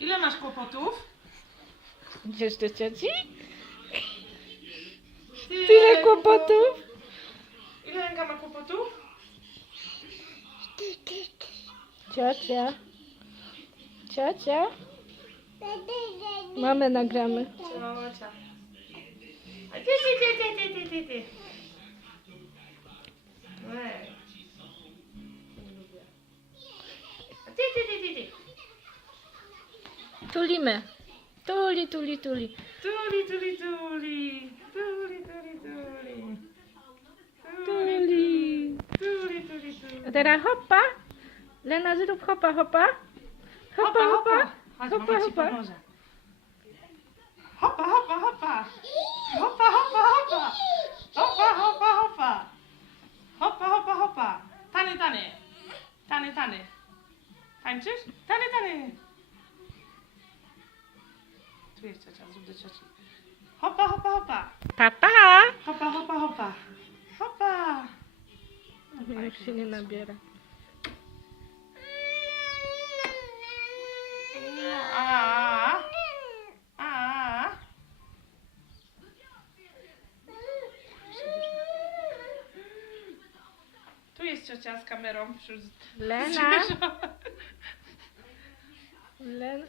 Ile masz kłopotów? Idziesz do cioci? Tyle Tyle kłopotów? Ile Lenka ma kłopotów? Ciocia. Ciocia. Mamę nagramy. Ciocia. A ty. Ej. Nie lubię. A ty. Tulimy. Tuli. Tuli. Tuli. A teraz hopa. Lena, zrób hopa. Hopa. Chodź, Hopa. mama ci pomoże. Hopa. Hopa. Tany. Tańczysz? Tany. Tu jest ciocia, zrób do cioci. Hopa. Papa. Hopa. Już się nie nabiera. A. Tu jest ciocia z kamerą wśród Lena. Lena.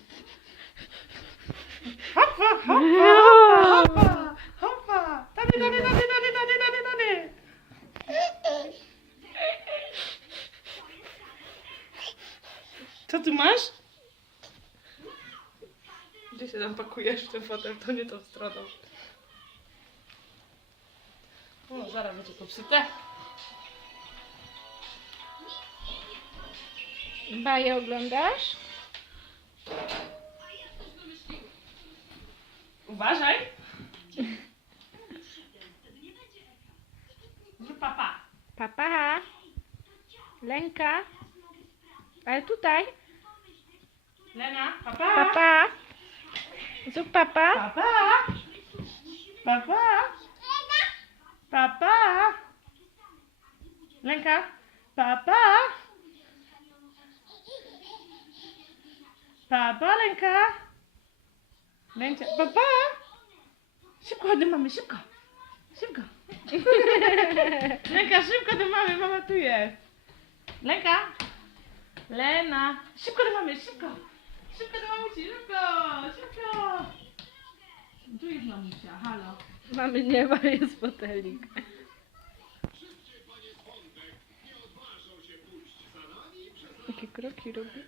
Hopa. Tany. Co tu masz? Gdzie się tam pakujesz w ten fotel? To nie tą stroną. O, zaraz będzie popsute. Baję oglądasz? Uważaj. Zrób papa. Papa. Lenka. Ale tutaj. Lena, papa. Papa. Zrób papa. Papa. Lenka, papa. Lenka. Lenka, papa. Szybko chodź do mamy, szybko. Lenka, szybko do mamy, mama tu jest. Lenka. Lena. Szybko do mamy, szybko. Szybko do mamusi, szybko. Tu jest mamusia, halo. Mamy nie ma, jest fotelik. Jakie kroki robi?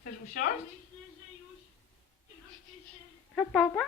Chcesz usiąść? Papa.